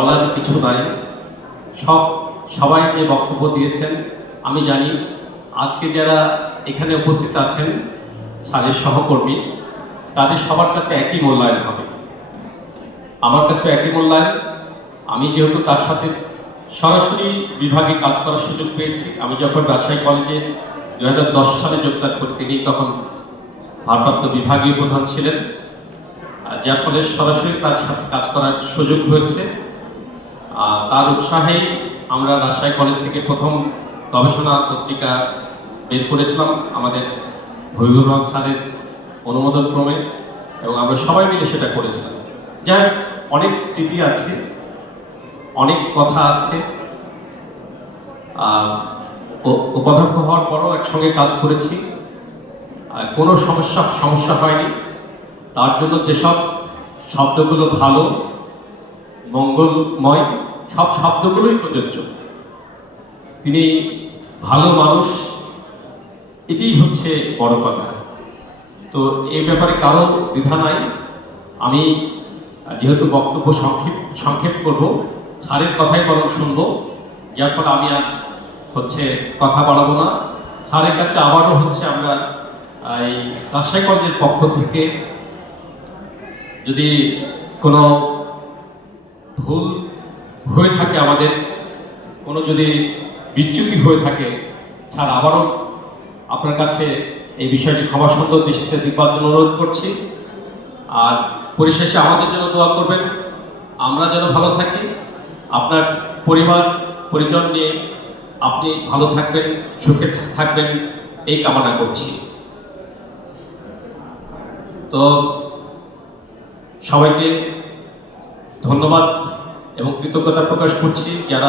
বলার কিছু নাই। সবাই যে বক্তব্য দিয়েছেন, আমি জানি আজকে যারা এখানে উপস্থিত আছেন স্যারের সহকর্মী, তাদের সবার কাছে একই মূল্যায়ন হবে। আমার কাছে একই মূল্যায়ন। আমি যেহেতু তার সাথে সরাসরি বিভাগে কাজ করার সুযোগ পেয়েছি। আমি যখন রাজশাহী কলেজে 2010 সালে যোগদান করি, তিনি তখন ভারপ্রাপ্ত বিভাগীয় প্রধান ছিলেন, যার ফলে সরাসরি তার সাথে কাজ করার সুযোগ হয়েছে। তার উৎসাহেই আমরা রাজশাহী কলেজ থেকে প্রথম গবেষণা পত্রিকা বের করেছিলাম আমাদের ভবিবুর রহমান স্যারের অনুমোদন ক্রমে, এবং আমরা সবাই মিলে সেটা করেছিলাম। যাই অনেক স্মৃতি আছে, অনেক কথা আছে। উপাধ্যক্ষ হওয়ার পরও একসঙ্গে কাজ করেছি, কোনো সমস্যা হয়নি। তার জন্য যেসব শব্দগুলো ভালো, মঙ্গলময়, সব শব্দগুলোই প্রযোজ্য। তিনি ভালো মানুষ, এটাই হচ্ছে বড় কথা। তো এই ব্যাপারে কারো দ্বিধা নাই। আমি যেহেতু বক্তব্য সংক্ষেপ করব, স্যারের কথাই বরং শুনবো, যার ফলে আমি আর কথা বাড়াবো না। স্যারের কাছে আবারও আমরা এই রাজশাহী কলেজের পক্ষ থেকে যদি কোনো ভুল হয়ে থাকে, আমাদের কোনো যদি বিচ্যুতি হয়ে থাকে, স্যার আবারও আপনার কাছে এই বিষয়টি ক্ষমা সুন্দর দৃষ্টিতে দেখবার জন্য অনুরোধ করছি। আর পরিশেষে আমাদের জন্য দোয়া করবেন, আমরা যেন ভালো থাকি, আপনার পরিজন নিয়ে আপনি ভালো থাকবেন, সুখে থাকবেন, এই কামনা করছি। তো সবাইকে ধন্যবাদ এবং কৃতজ্ঞতা প্রকাশ করছি যারা